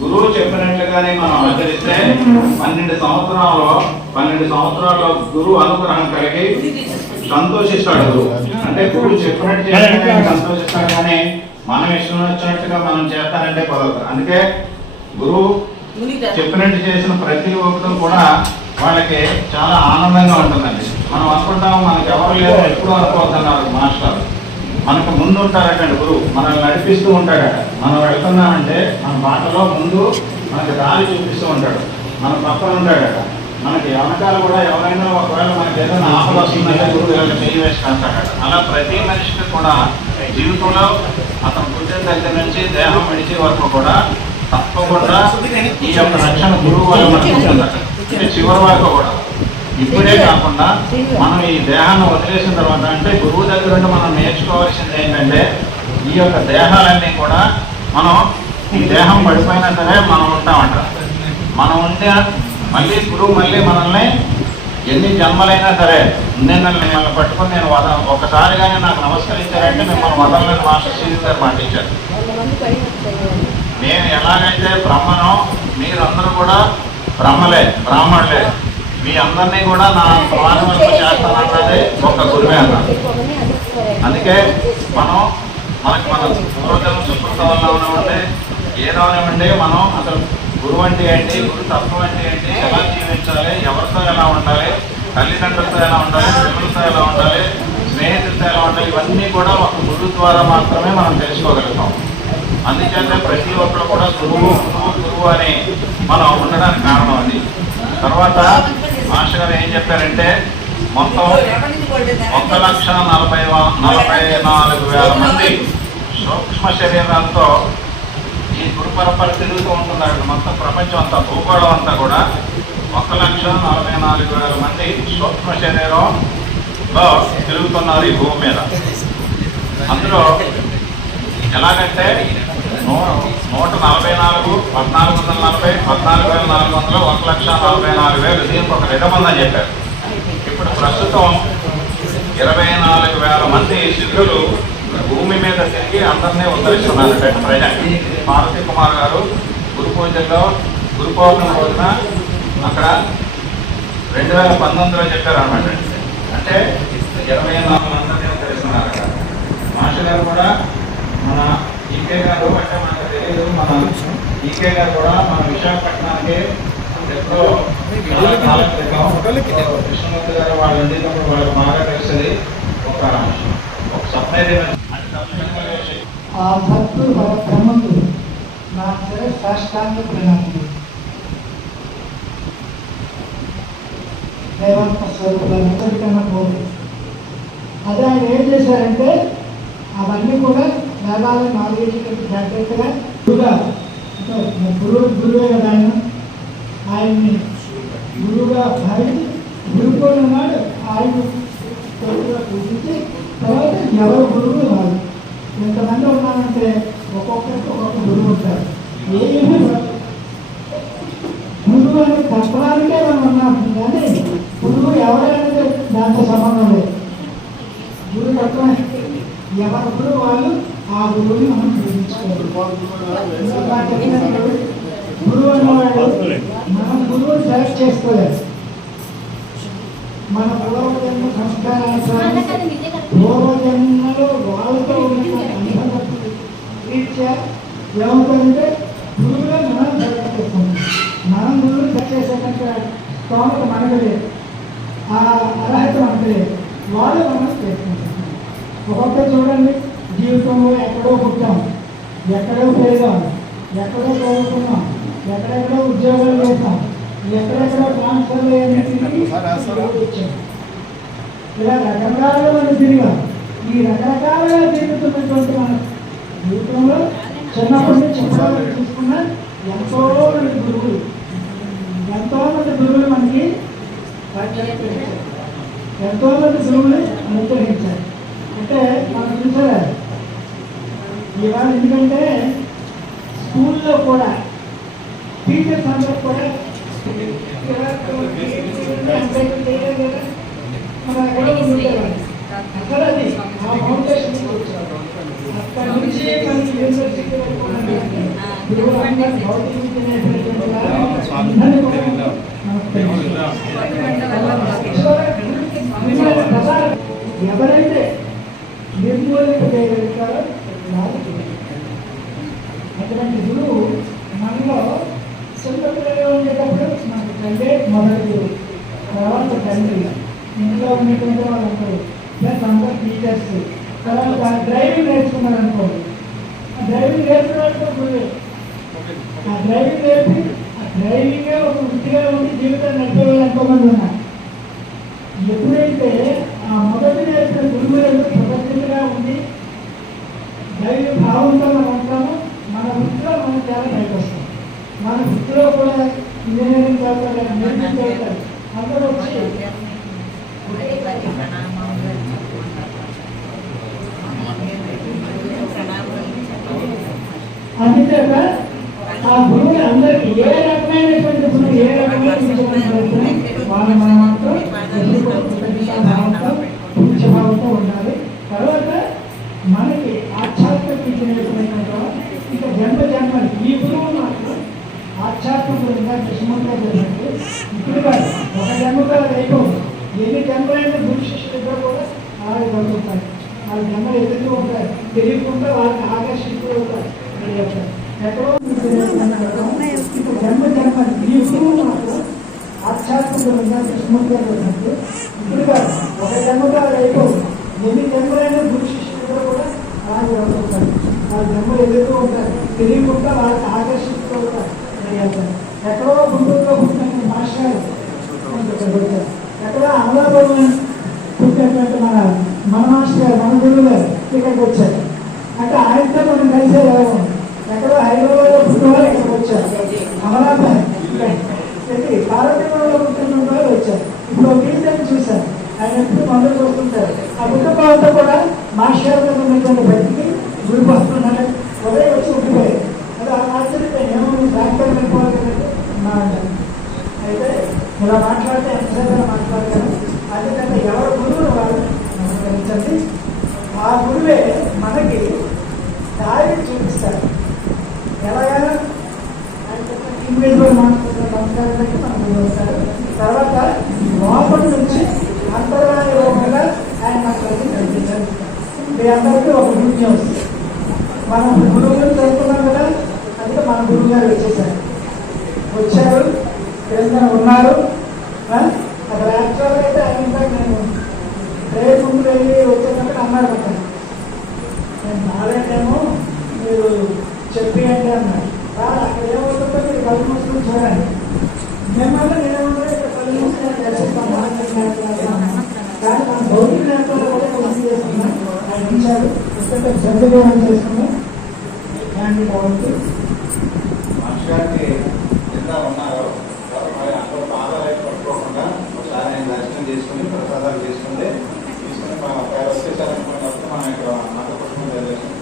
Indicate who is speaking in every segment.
Speaker 1: గురువు చెప్పినట్లుగానే మనం ఆచరిస్తే పన్నెండు సంవత్సరాలు పన్నెండు సంవత్సరాల్లో గురువు అనుగ్రహం కలిగి సంతోషిస్తాడు గురువు. అంటే గురువు చెప్పినట్టు సంతోషిస్తాడు కానీ మనం ఇష్టం వచ్చినట్టుగా మనం చేస్తానంటే కుదరదు. అందుకే గురువు చెప్పినట్టు చేసిన ప్రతి ఒక్కరు కూడా వాళ్ళకి చాలా ఆనందంగా ఉంటుందండి. మనం అనుకుంటాం మనకి ఎవరు లేరు ఎప్పుడు అనుకోవద్దన్నారు మాస్టర్. మనకు ముందు ఉంటారటండి గురువు మనల్ని నడిపిస్తూ ఉంటాడట మనం వెళ్తున్నామంటే మన బాటలో ముందు మనకి దారి చూపిస్తూ ఉంటాడు. మన పక్కన ఉంటాడట. మనకి వెనకాల కూడా ఎవరైనా ఒకవేళ మనకి ఏదైనా ఆపద వస్తుందంటే గురువు ఇలా చేయి వేసి కాస్తాడట. అలా ప్రతి మనిషికి కూడా జీవితంలో అతను పుట్టిన దగ్గర నుంచి దేహం విడిచే వరకు కూడా తప్పకుండా ఈ యొక్క రక్షణ గురువు వల్ల మనకు చివరి వరకు కూడా. ఇప్పుడే కాకుండా మనం ఈ దేహాన్ని వదిలేసిన తర్వాత అంటే గురువు దగ్గర నుండి మనం నేర్చుకోవాల్సింది ఏంటంటే ఈ యొక్క దేహాలన్నీ కూడా మనం ఈ దేహం పడిపోయినా సరే మనం ఉంటామంట. మనం ఉంటే మళ్ళీ గురువు మళ్ళీ మనల్ని ఎన్ని జన్మలైనా సరే నేను మిమ్మల్ని పట్టుకుని నేను వద ఒకసారిగానే నాకు నమస్కరించారంటే మిమ్మల్ని వదలని మాస్టర్ శ్రీ గారు పాటించారు నేను ఎలాగైతే బ్రహ్మను మీరందరూ కూడా బ్రహ్మలే బ్రాహ్మణులే. మీ అందరినీ కూడా నా ప్రధానమంత్రి చేస్తానన్నది ఒక గురువే అన్నారు అందుకే మనం మనకి మన పూర్వజన్మ సుకృత వల్ల ఉన్నవంటే ఏదో మనం అసలు గురువు అంటే ఏంటి గురు తత్వం అంటే ఏంటి ఎలా జీవించాలి ఎవరితో ఎలా ఉండాలి తల్లిదండ్రులతో ఎలా ఉండాలి పిల్లలతో ఎలా ఉండాలి స్నేహితులతో ఎలా ఉండాలి ఇవన్నీ కూడా ఒక గురువు ద్వారా మాత్రమే మనం తెలుసుకోగలుగుతాం. అందుచేత ప్రతి ఒక్కరు కూడా గురువు గురువు గురువు అని మనం ఉండడానికి కారణం అది. తర్వాత మాస్టర్ గారు ఏం చెప్పారంటే మొత్తం ఒక లక్ష నలభై వ- నలభై నాలుగు వేల మంది సూక్ష్మ శరీరాలతో ఈ గురు పరంపర తిరుగుతూ ఉంటుంది మొత్తం ప్రపంచం అంతా భూగోళం అంతా కూడా ఒక లక్ష నలభై నాలుగు వేల మంది సూక్ష్మ శరీరంలో తిరుగుతున్నారు ఈ భూమి మీద. అందులో ఎలాగంటే నూట నలభై నాలుగు పద్నాలుగు వందల నలభై పద్నాలుగు వేల నాలుగు వందలు ఒక లక్ష నలభై నాలుగు వేలు. దీనికి ఒక రిధమందని చెప్పారు. ఇప్పుడు ప్రస్తుతం ఇరవై నాలుగు వేల మంది సిద్ధులు భూమి మీద తిరిగి అందరినీ ఉద్ధరిస్తున్నారు. ప్రజెంట్ పార్వతీ కుమార్ గారు గురు పూజల్లో గురు పౌర్ణమి రోజున అక్కడ రెండు వేల పంతొమ్మిదిలో చెప్పారు అనమాట అంటే ఇరవై నాలుగు మందిని ఉద్ధరిస్తున్నారు. మాస్టర్ గారు కూడా మన ఈకే గారు అంటే మనకు తెలియదు. మన ఈకే గారు కూడా మన విశాఖపట్నానికి ఎప్పుడో చాలా కాలం క్రితం కృష్ణమూర్తి గారు వాళ్ళు వాళ్ళకి బాగా తెలుస్తుంది ఒక ఒక సప్లై
Speaker 2: ఆ భక్తుడు ఒక బ్రహ్మకుడు నా సరే సాష్టాంగ స్వరూపులను కన్నా పోదు అదే ఆయన ఏం చేశారంటే అవన్నీ కూడా వేదాలను నాలుగేళ్ళకి జాగ్రత్తగా గురుగా గురువు గురువే కదా ఆయన? ఆయన్ని గురువుగా భావించి గురుకొని ఉన్నాడు. ఆయన పూజించి తర్వాత ఎవరు గురువు కాదు ఎంతమంది ఉన్నారంటే ఒక్కొక్కరికి ఒక్కొక్క గురువు ఉంటారు. ఏమీ గురువు అని చెప్పడానికే మనం ఉన్నాం. కానీ గురువు ఎవరైనా దాంతో సంబంధం లేదు. గురువు తత్వమే ఎవరు గురువు వాళ్ళు ఆ గురువుని మనం పూజించుకోవాలి గురువు అన్నవాడు మనం గురువుని సెలెక్ట్ చేసుకోలేదు మన పూర్వజన్మ సంస్కారానుసారం పూర్వజన్మలో వాళ్ళతో ఉన్నటువంటి అనుబంధం రీత్యా ఏమవుతుందంటే గురువులో మనం సెలెక్ట్ చేసుకుంటాం. మనం గురువుని సెలెక్ట్ చేసేటంటే స్తోమత మనకు లేదు. ఆ అర్హత మనకు లేదు. వాళ్ళు మనం చేసుకుంటాం. ఒక్కొక్కరు చూడండి. జీవితంలో ఎక్కడో పుట్టాం. ఎక్కడో పెరిగాం. ఎక్కడో చదువుకున్నాం. ఎక్కడెక్కడో ఉద్యోగాలు చేస్తాం ఎక్కడెక్కడో ట్రాన్స్ఫర్లు ఇలా రకరకాలుగా మనం తిరిగాం. ఈ రకరకాలుగా తిరుగుతున్నటువంటి మన జీవితంలో చిన్నప్పటి నుంచి చూసుకున్న ఎంతో మంది గురువులు. ఎంతో మంది గురువులు మనకి ఎంతో మంది గురువులు అనుగ్రహించారు. అంటే మనం చూసారా? ఇవాళ ఎందుకంటే స్కూల్లో కూడా టీచర్స్ అందరూ కూడా ఎవరైతే నిర్మూలింప చేయగలుగుతారో అటువంటి గురువు మనలో సొంత పిల్లలు ఉండేటప్పుడు మనకు తండ్రి మొదటి గురువు తర్వాత తండ్రి. ఇంట్లో ఉన్నటువంటి అనుకో ప్లస్ అందరూ టీచర్స్ తర్వాత డ్రైవింగ్ నేర్చుకున్నారు అనుకోండి డ్రైవింగ్ నేర్చుకున్నారంటే ఆ డ్రైవింగ్ నేర్పి ఆ డ్రైవింగే ఒక వృత్తిగా ఉండి జీవితాన్ని నడిపేవాళ్ళు ఎంతోమంది ఉన్నారు. ఎప్పుడైతే ఆ మొదటి నేర్పిన గురువులకు ప్రదర్శనగా ఉండి దైవ భావంతో మనం ఉంటాము మన వృత్తిలో మనం చాలా పైకి వస్తాం మన వృత్తిలో కూడా ఇంజనీరింగ్ చదువుతారు మెడిసిన్ చదువుతారు అందరూ వచ్చి అందుచేత ఆ గురువుని అందరికి ఏ రకమైనటువంటి గురువు ఏ రకమైన వాళ్ళు మన మాత్రం భావంతో ఉండాలి తర్వాత మనకి ఆధ్యాత్మిక విద్య ఇక జన్మ జన్మలు ఈ గురువు మాత్రం ఆధ్యాత్మికంగా దశమంగా జరిగినట్టు ఇప్పుడు కాదు ఒక జన్మగా అయిపోదు ఎన్ని జన్మలైన గురు శిష్యులు కూడా అలాగే జరుగుతాయి వాళ్ళ జన్మలు ఎదుగుతూ ఉంటాయి తెలియకుండా వాళ్ళకి ఆకర్షిస్తూ ఉంటాయి ఎక్కడో ఇప్పుడు జన్మ జన్మ ఈ గురువు మాత్రం ఆధ్యాత్మికంగా దశమంగా జరిగినట్టు ఇప్పుడు కాదు ఒక జన్మగా అయిపోదు ఎన్ని జన్మలైన గురు శిష్యులు కూడా అలాగే జరుగుతాయి వాళ్ళ జన్మలు ఎదుగుతూ ఉంటాయి తెలియకుండా వాళ్ళకి ఆకర్షిస్తూ ఉంటాయి ఎక్కడో గుంటూరులో పుట్టిన మాస్టర్ ఎక్కడో అమలాపురం పుట్టినటువంటి మన మన మాస్టర్ గారు మన గురువు గారు ఇక్కడికి వచ్చారు అంటే ఆయనతో మనం కలిసే వెళ్ళము ఎక్కడో హైదరాబాద్లో పుట్టిన వాళ్ళు ఇక్కడికి వచ్చారు అమలాపురం పార్వతీపురంలో పుట్టిన వాళ్ళు వచ్చారు ఇప్పుడు ఒక గీతని చూశారు ఆయన ఎప్పుడు మందులు వస్తుంటారు ఆ కుటుంబాలతో కూడా మాస్టర్ గారు ఉన్నటువంటి బయటికి గురి వస్తున్నారు ఒకే వచ్చి ఉండిపోయారు అది ఆ ఆశ్చర్యపోయి ఏమో డాక్టర్ వెళ్ళిపోవాలి కదండి మా అన్నారు. అయితే ఇలా మాట్లాడితే ఎంతసేపు మాట్లాడతాను అందుకంటే ఎవరు గురువులు వాళ్ళు? నమస్కరించండి. ఆ గురువే మనకి దారిని చూపిస్తారు ఎలాగైనా ఇంగ్లీష్లో మాట్లాడుతున్న సంస్కారానికి మనం గురువు అవుతారు తర్వాత లోపల నుంచి అంతర్వాణి రూపంగా ఆయన మనకు కనిపించారు మీ అందరికీ ఒక గురించి వస్తుంది మనం గురువు గారు చదువుకున్నాం కదా? అందుకే మన గురువు గారు వచ్చేసారు. వచ్చారు క్రింద ఉన్నారు. అక్కడ యాక్చువల్గా అయితే ఆయన ఇందాక నేను ప్రేయర్ ముందు వెళ్ళి వచ్చేటప్పుడు అన్నాడు అక్కడ నేను రాలేదేమో మీరు చెప్పి అంటే అన్నాడు. సార్ అక్కడ ఏమవుతుందో మీరు కళ్ళు మూసుకొని చూడండి. మిమ్మల్ని నేనేమంటే ఇక్కడ కళ్ళు మూసుకొని దర్శిస్తాం మానసిక కానీ మన భౌతిక నేర్చుకోవడం కూడా కృషి చేస్తున్నాం. ఆయన ఇచ్చారు పుస్తకం సద్వినియోగం చేసుకున్నాం దాన్ని బాగుంటుంది
Speaker 1: మాస్టర్కి కింద ఉన్నారు అందరూ పాదాలు పట్టుకోకుండా ఒకసారి ఆయన దర్శనం చేసుకుని ప్రసాదాలు చేసుకుంటే తీసుకుని మా పేరు వచ్చేసారనుకున్నప్పుడు మనం ఇక్కడ మత పుష్పం దర్శనం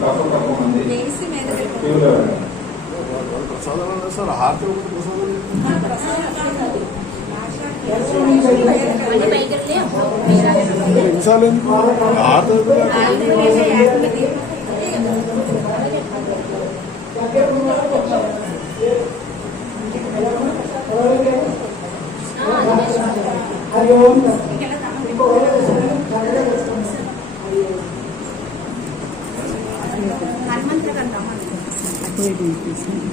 Speaker 1: తక్కువ తక్కువ మంది క్యూలో
Speaker 3: ప్రసాదం సార్ హారతి ఒకటి ప్రసాదం నిమిషాలు ఎందుకు హారతి
Speaker 4: Thank you.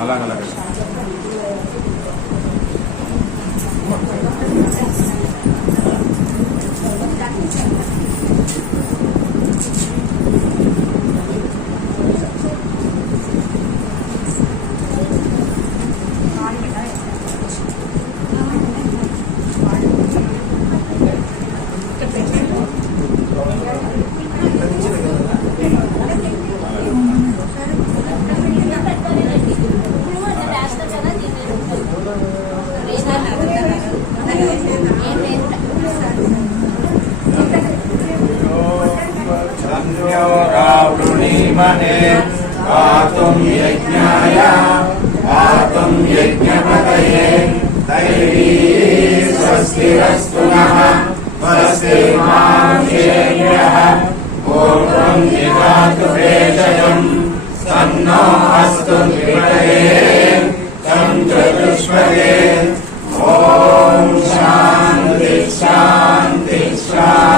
Speaker 5: అలాగ అలాగే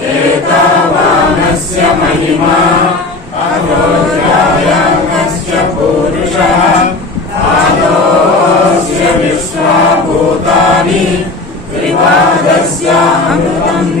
Speaker 3: एतावानस्य महिमा। अरोजाया कस्य पूरुषः। आलोस्य विश्वाभूतानि। त्रिपादस्य अमृतम्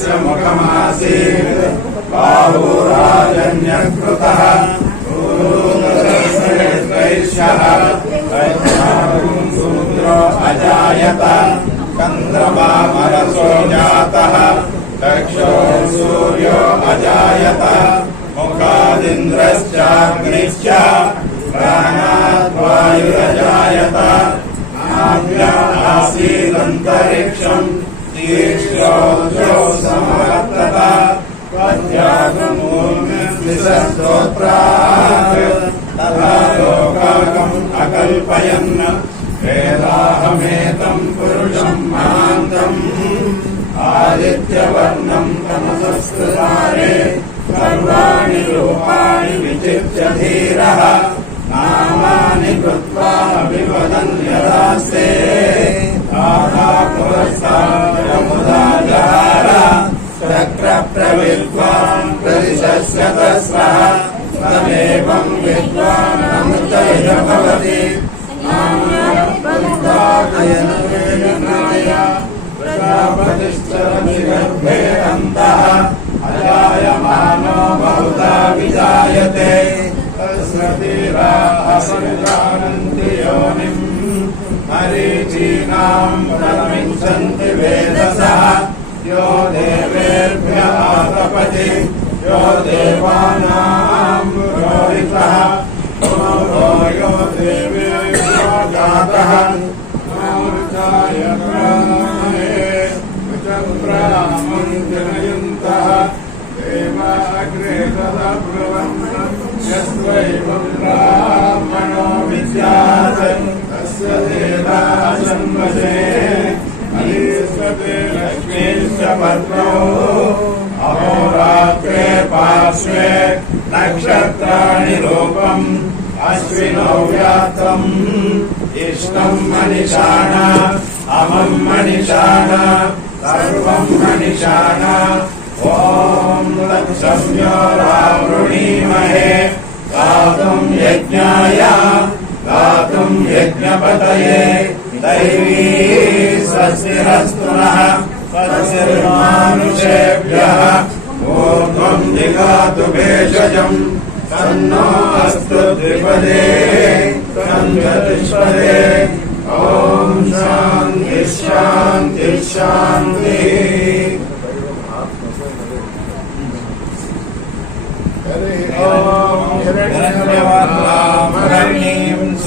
Speaker 3: ब्राह्मणोऽस्य मुखमासीत् बाहुराजन्यकृतः। वैश्यः सूत्रो अजायत। कन्द्रवामरसो जातः। दक्षो सूर्यो अजायत। तीक्ष्णोजो समवर्तत त्वत्यागमूर्मिस्तोत्रात् तथा लोकाकम् अकल्पयन् वेदाहमेतम् पुरुषम् महान्तम् आदित्यवर्णम् तमसस्कृतारे सर्वाणि रूपाणि विचित्य धीरः नामानि कृत्वा विवदन् यदास्ते। चक्रप्रविद्वान् प्रदिशस्य तस्मः तमेवम् विद्वान् अमृतैः भवति प्रजापतिश्चरति गर्भेरन्तः अजायमानो बहुधा विजायते तस्मतीरा असञ्जानन्ति योनिम्
Speaker 5: मरीचीनाम् प्रमिञ्चन्ति वेदसः यो देवेभ्य आतपति यो देवानाम् पुरोहितः पुरो यो देवेभ्यो जातः नमोचाय प्राणे चन्द्रामम् जनयन्तः देवाग्रे तदा ब्रुवन् यस्त्वैवं ब्राह्मणो विद्यात् तस्य देवासम्मसे अलीस्वते लक्ष्मीश्च पत्नौ अहोरात्रे पार्श्वे नक्षत्राणि रूपम्। अश्विनौ व्यात्तम् इष्टम् मनिषाण अमम् मनिषाण सर्वम् मनिषाण। ॐ तत्संयोरावृणीमहे गातुम् यज्ञाय यज्ञपतये दैवी स्वस्तिरस्तु नः स्वस्तिर्मानुषेभ्यः ऊर्ध्वम् जिगातु भेषजम् तन्नो अस्तु द्विपदे सञ्चतुष्पदे। ॐ शान्ति शान्ति शान्तिः। ॐ हिरण्यवर्णामहर्णीम्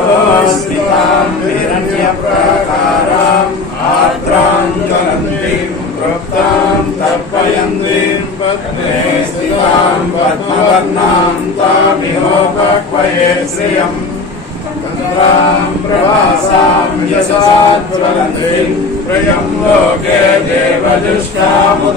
Speaker 5: कांसोऽस्मिताम् हिरण्यप्रकाराम् आर्द्राम् ज्वलन्तीम् वृत्ताम् तर्पयन्तीम् पद्मे स्थिताम् पद्मवर्णाम् तामिहोपक्वये श्रियम् चन्द्राम् प्रवासाम् यशसात् ज्वलन्तीम् प्रियम् लोके देवदुष्टामुदाराम्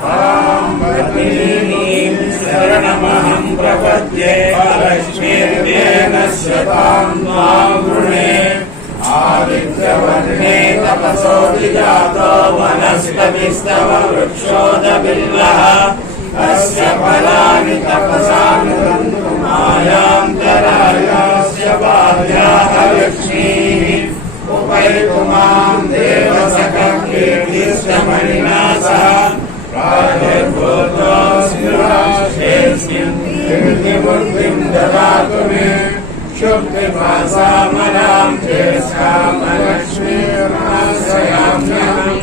Speaker 5: ताम् पत्नीम् शरणमहम् प्रपद्ये लक्ष्मीर्येन शताम् त्वाम् गृणे आदित्यवर्णे तपसोऽधिजातो वनस्पतिस्तव वृक्षोदबिल्वः अस्य फलानि तपसानुदन्तु मायान्तरायास्य बाध्याः लक्ष्मीः उपैतु माम् देवसखकीर्तिष्टमणिना कीर्तिमूर्तिम् ददातु मे शुक्तिभासामनाम् ज्येष्ठामलक्ष्मीर्माश्रयाम्यहम्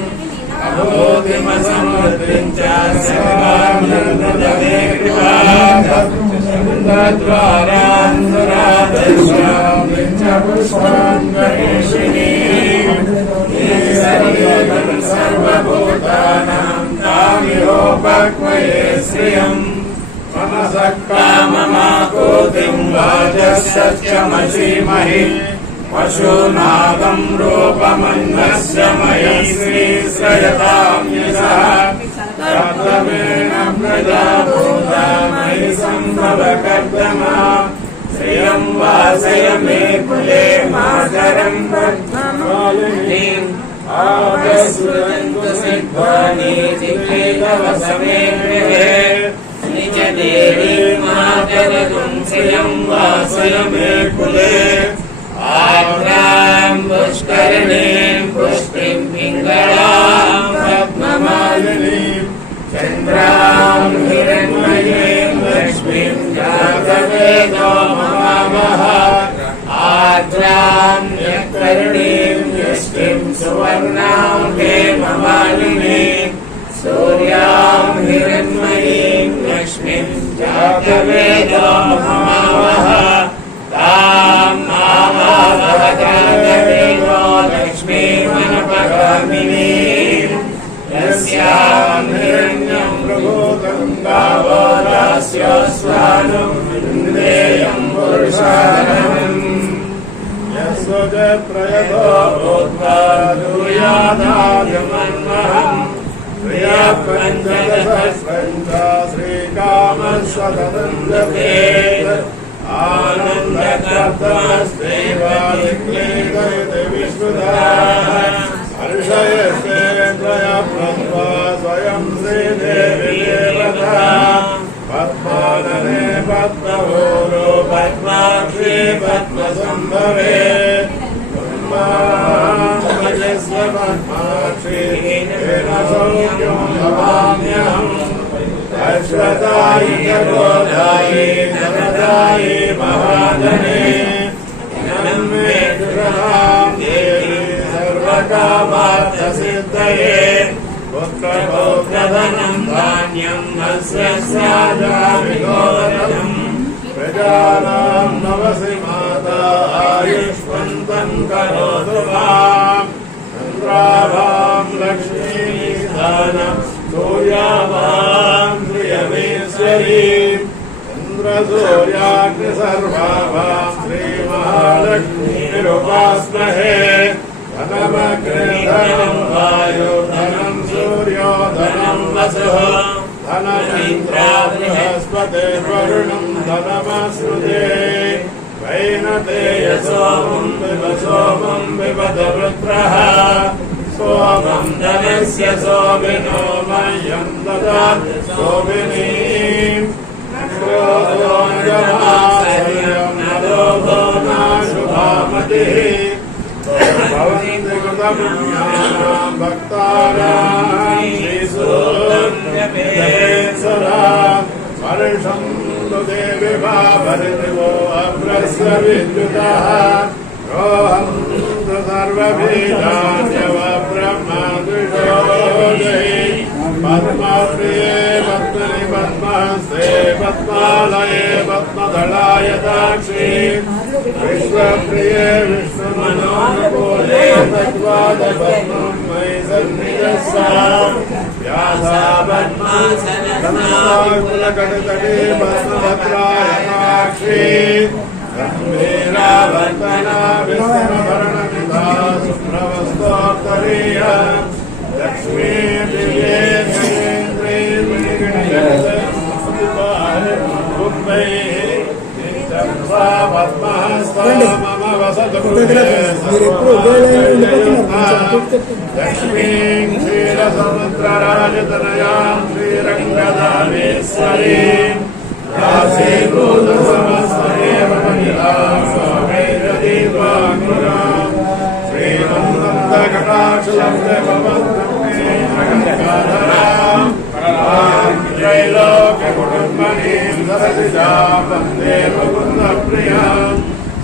Speaker 5: अभूतिमसमृद्धिम् च सर्वान्नदमे कृपाद्वारान्धरादश्यामि च पुष्पान् गणेशिनी सर्वभूतानाम् तामिरोपक्वये श्रियम् मनसः काममाकोतिम् वाचः पशूनागम् रूपमन्नस्य मयि श्रीश्रयताम् यशः कर्तमेन प्रजा भूता मयि सम्भव कर्तमा श्रियम् वासय मे कुले मातरम् पद्ममालिनीम् सिद्धानि चिक्लेदवसमे गृहे। निज देवी मातरगुम् श्रियम् वासय मे कुले आभ्राम् पुष्करणीम् पुष्टिम् पिङ्गळाम् पद्ममालिनीम् चन्द्राम् हिरण्मयीम् लक्ष्मीम् जातवेदो ममामः आद्राम् यत्करुणीम् यष्टिम् सुवर्णाम् हेममालिनीम् सूर्याम् हिरण्मयीम् लक्ष्मीम् जातवेदो ममावः ताम् आवाहवजातवेदो लक्ष्मीमनपगामिनीम् यस्याम् हिरण्यम् मृगोदम् गावो दास्योऽस्वानुम् विन्देयम् पुरुषानम् स्वतन्त्रभेद आनन्दकर्तास्तेवादिग्ने गयते विश्वदाः हर्षयस्ते त्वया प्रत्वा स्वयं श्रीदेवीरता पद्मानने पद्मभूरो पद्माक्षे पद्मसम्भवे पद्माक्षे पद्माक्षे भवाम्यहम् అశ్వతాయి జగోదాయి నమదాయి మహాధనే నమ్మే గృహాం దేవి సర్వకామార్థ సిద్ధయే పుత్రభోగ్రధనం ధాన్యం అస్యాదామి గోవరం ప్రజానాం నవసి మాత ఆయుష్మంతం కరోతు మాం చంద్రాభాం లక్ష్మీ స్థానం సూర్యాభాం श्रियमेश्वरीम् चन्द्रसूर्याग्निसर्वाभां श्रीमहालक्ष्मीरुपास्महे धनमग्निधनं वायु धनं सूर्यो धनं वसुः धनमिन्द्रा बृहस्पतिर्वरुणं धनमश्रुते वैनतेय सोमं विव सोमं विवद वृत्रः सोमं धनस्य सोमिनो मह्यं ददाति सोमिनीम् क्रोधोऽञ्जनाशयं नदो भोनाशुभामतिः भवन्ति कृतपुण्यानां भक्तानां श्रीसूर्यमेश्वरा वर्षं तु देवि भावरिवो अभ्रस्य विद्युतः रोहं तु पद्मालये पद्मदलाय दाक्षी विश्वप्रिये विष्णुमनोनुकूले तद्वाद पद्मं मयि सन्निधस्सा व्यासा पद्मासनकुलकटतटे पद्मभद्राय दाक्षी गम्भीरावर्तना विष्णुभरणनिधा सुप्रवस्तोत्तरीय
Speaker 2: మీరు ఎప్పుడు
Speaker 5: లక్ష్మీం క్షీర సముద్రరాజతనయాం శ్రీరంగదామేశ్వరీం రాశీభూత సమస్తరే మహిళాం స్వామేరదీవాంగురాం శ్రీమంత కటాక్షం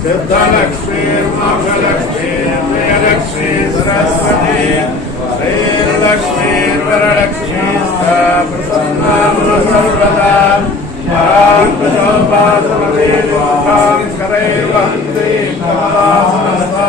Speaker 5: సిద్ధలక్ష్మీ మోక్షలక్ష్మీ ప్రియలక్ష్మీ సరస్వతి శ్రీలక్ష్మీ వరలక్ష్మీ సర్వదా పరాంకరోపాసమే కరైవంతి కమలాసనస్థా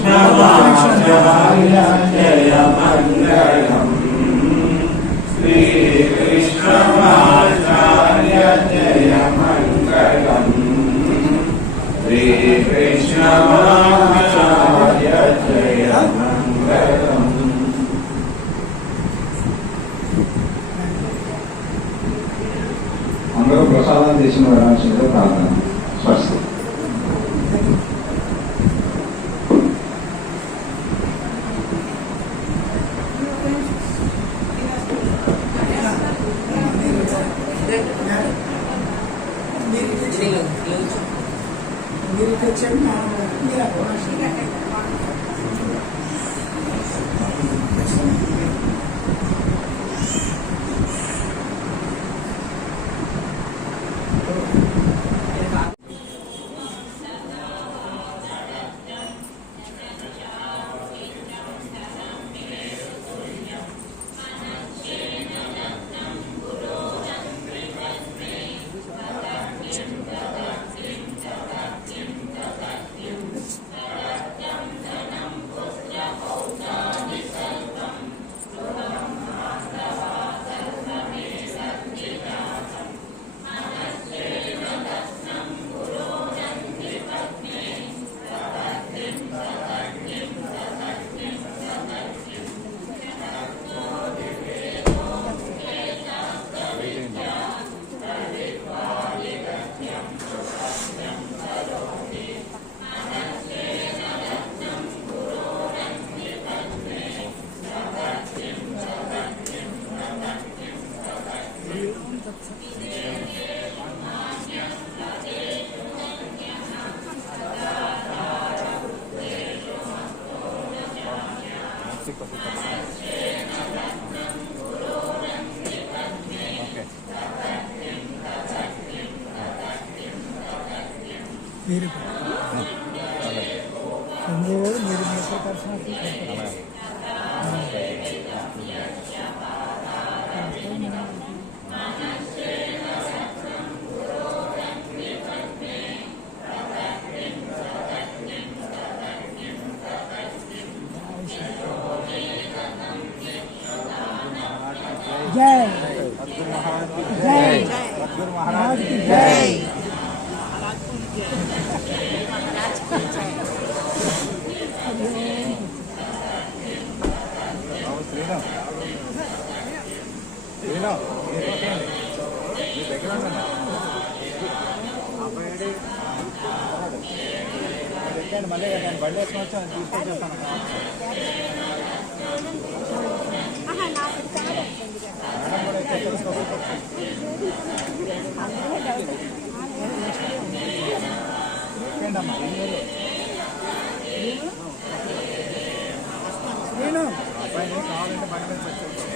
Speaker 3: శ్రీకృష్ణమాచార్య జయ మంగళం శ్రీకృష్ణమాచార్య జయ మంగళం శ్రీకృష్ణమాచార్య జయ మంగళం
Speaker 2: అందరూ ప్రసాదం చేసిన వెళ్ళాల్సిందిగా
Speaker 6: కావాలంటే బండి మీద